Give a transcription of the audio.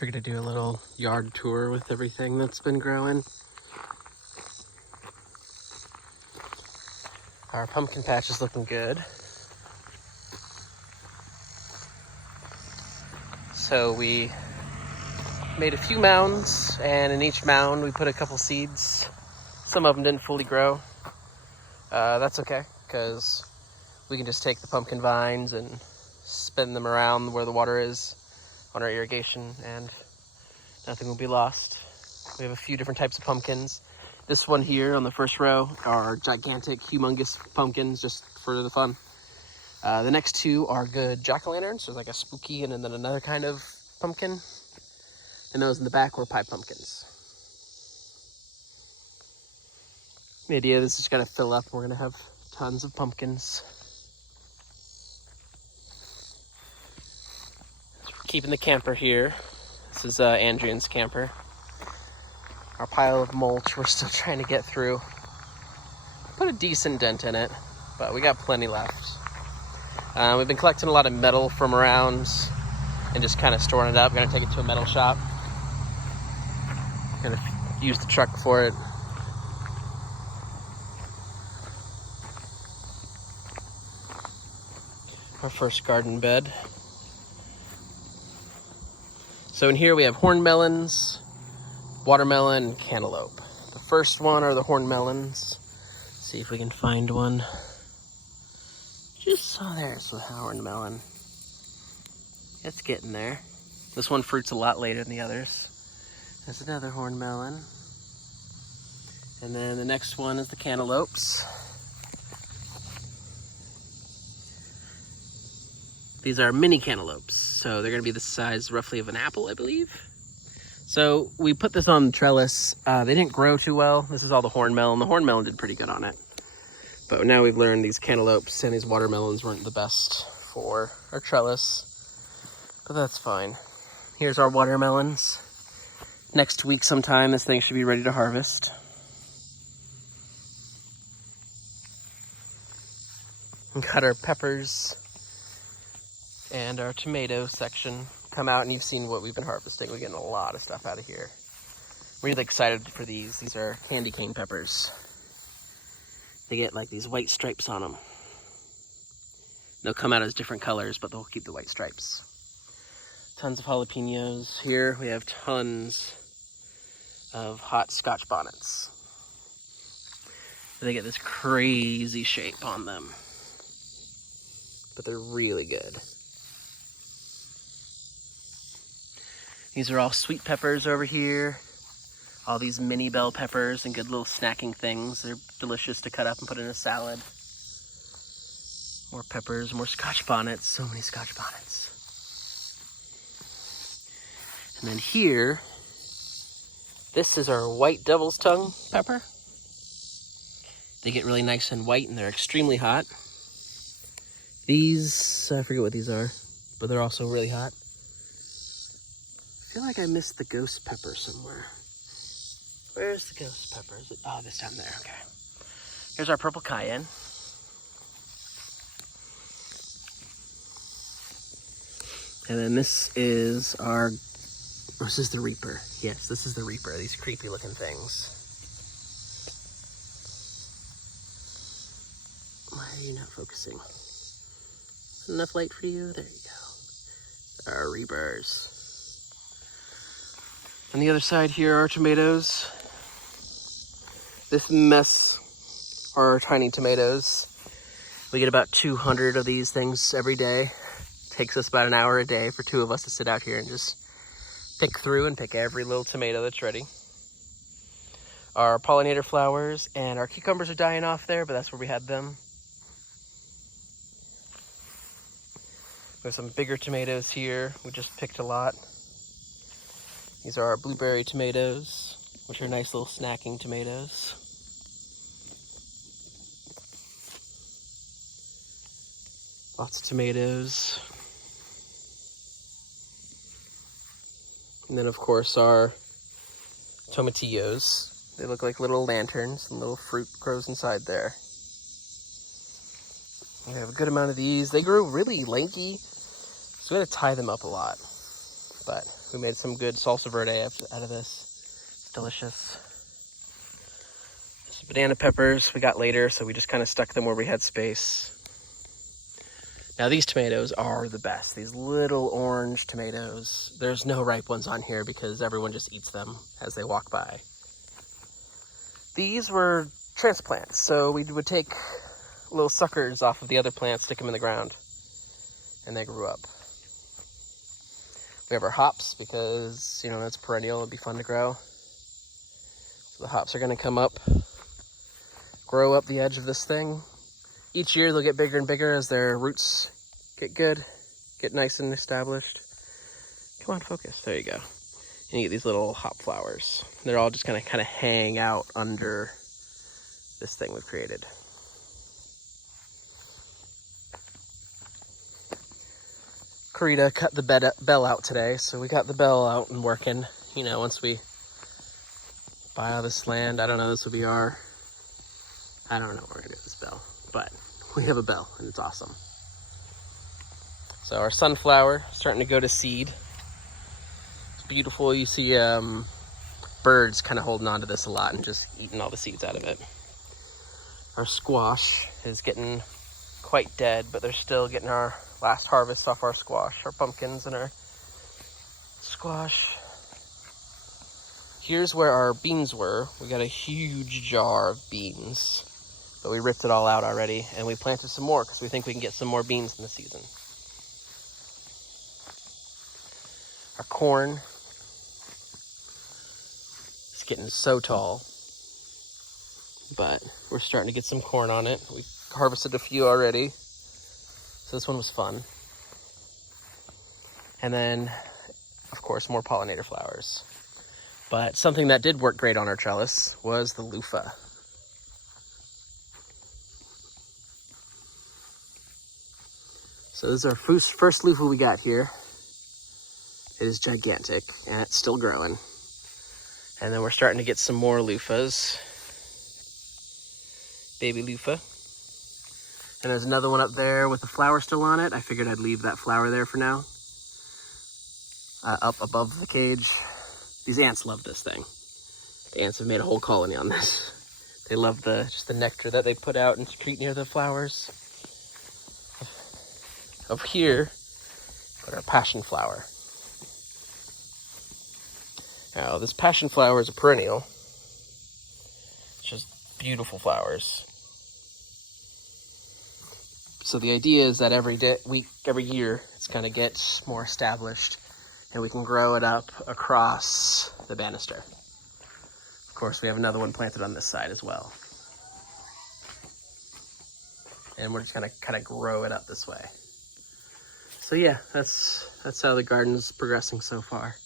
Figured I'd do a little yard tour with everything that's been growing. Our pumpkin patch is looking good. So we made a few mounds, and in each mound we put a couple seeds. Some of them didn't fully grow. That's okay, because we can just take the pumpkin vines and spin them around where the water is on our irrigation, and nothing will be lost. We have a few different types of pumpkins. This one here on the first row are gigantic, humongous pumpkins, just for the fun. The next two are good jack-o'-lanterns. There's like a spooky and then another kind of pumpkin. And those in the back were pie pumpkins. The idea is just gonna fill up. We're gonna have tons of pumpkins. So we're keeping the camper here. This is Andrian's camper. Our pile of mulch we're still trying to get through. Put a decent dent in it, but we got plenty left. We've been collecting a lot of metal from around and just kind of storing it up. Gonna take it to a metal shop. Gonna use the truck for it. Our first garden bed. So in here we have horn melons, watermelon, and cantaloupe. The first one are the horn melons. Let's see if we can find one. Just saw there's a horn melon. It's getting there. This one fruits a lot later than the others. There's another horn melon. And then the next one is the cantaloupes. These are mini cantaloupes, so they're gonna be the size roughly of an apple, I believe. So we put this on the trellis. They didn't grow too well. This is all the horn melon. The horn melon did pretty good on it. But now we've learned these cantaloupes and these watermelons weren't the best for our trellis, but that's fine. Here's our watermelons. Next week sometime, this thing should be ready to harvest. We got our peppers and our tomato section come out, and you've seen what we've been harvesting. We're getting a lot of stuff out of here. Really excited for these. These are candy cane peppers. They get like these white stripes on them. They'll come out as different colors, but they'll keep the white stripes. Tons of jalapenos. Here we have tons of hot Scotch bonnets. They get this crazy shape on them, but they're really good. These are all sweet peppers over here. All these mini bell peppers and good little snacking things. They're delicious to cut up and put in a salad. More peppers, more Scotch bonnets. So many Scotch bonnets. And then here, this is our white devil's tongue pepper. They get really nice and white and they're extremely hot. These, I forget what these are, but they're also really hot. I feel like I missed the ghost pepper somewhere. Where's the ghost pepper? Is it? Oh, this down there, okay. Here's our purple cayenne. And then this is this is the Reaper. Yes, this is the Reaper, these creepy looking things. Why are you not focusing? Enough light for you? There you go. Our Reapers. On the other side here are tomatoes. This mess are our tiny tomatoes. We get about 200 of these things every day. Takes us about an hour a day for two of us to sit out here and just pick through and pick every little tomato that's ready. Our pollinator flowers and our cucumbers are dying off there, but that's where we had them. We have some bigger tomatoes here. We just picked a lot. These are our blueberry tomatoes, which are nice little snacking tomatoes. Lots of tomatoes. And then of course our tomatillos. They look like little lanterns and little fruit grows inside there. We have a good amount of these. They grew really lanky, so we had to tie them up a lot. But We made some good salsa verde out of this. It's delicious. Some banana peppers we got later, so we just kind of stuck them where we had space. Now these tomatoes are the best. These little orange tomatoes. There's no ripe ones on here because everyone just eats them as they walk by. These were transplants, so we would take little suckers off of the other plants, stick them in the ground, and they grew up. We have our hops because, you know, that's perennial. It'd be fun to grow. So the hops are going to come up, grow up the edge of this thing. Each year they'll get bigger and bigger as their roots get good, get nice and established. Come on, focus. There you go. And you get these little hop flowers. They're all just going to kind of hang out under this thing we've created. Karita cut the bell out today, so we got the bell out and working. You know, once we buy all this land, I don't know, this will be our, I don't know what we're gonna do with this bell, but we have a bell and it's awesome. So our sunflower starting to go to seed. It's beautiful. You see birds kind of holding on to this a lot and just eating all the seeds out of it. Our squash is getting quite dead, but they're still getting our last harvest off our squash, our pumpkins and our squash. Here's where our beans were. We got a huge jar of beans, but we ripped it all out already, and we planted some more because we think we can get some more beans in the season. Our corn is getting so tall, but we're starting to get some corn on it. We harvested a few already. So this one was fun. And then, of course, more pollinator flowers. But something that did work great on our trellis was the loofah. So this is our first loofah we got here. It is gigantic, and it's still growing. And then we're starting to get some more loofahs. Baby loofah. And there's another one up there with the flower still on it. I figured I'd leave that flower there for now. Up above the cage. These ants love this thing. The ants have made a whole colony on this. They love just the nectar that they put out and secrete near the flowers. Over here, got our passion flower. Now, this passion flower is a perennial. It's just beautiful flowers. So the idea is that every year, it's going to get more established, and we can grow it up across the banister. Of course, we have another one planted on this side as well. And we're just going to kind of grow it up this way. So yeah, that's how the garden's progressing so far.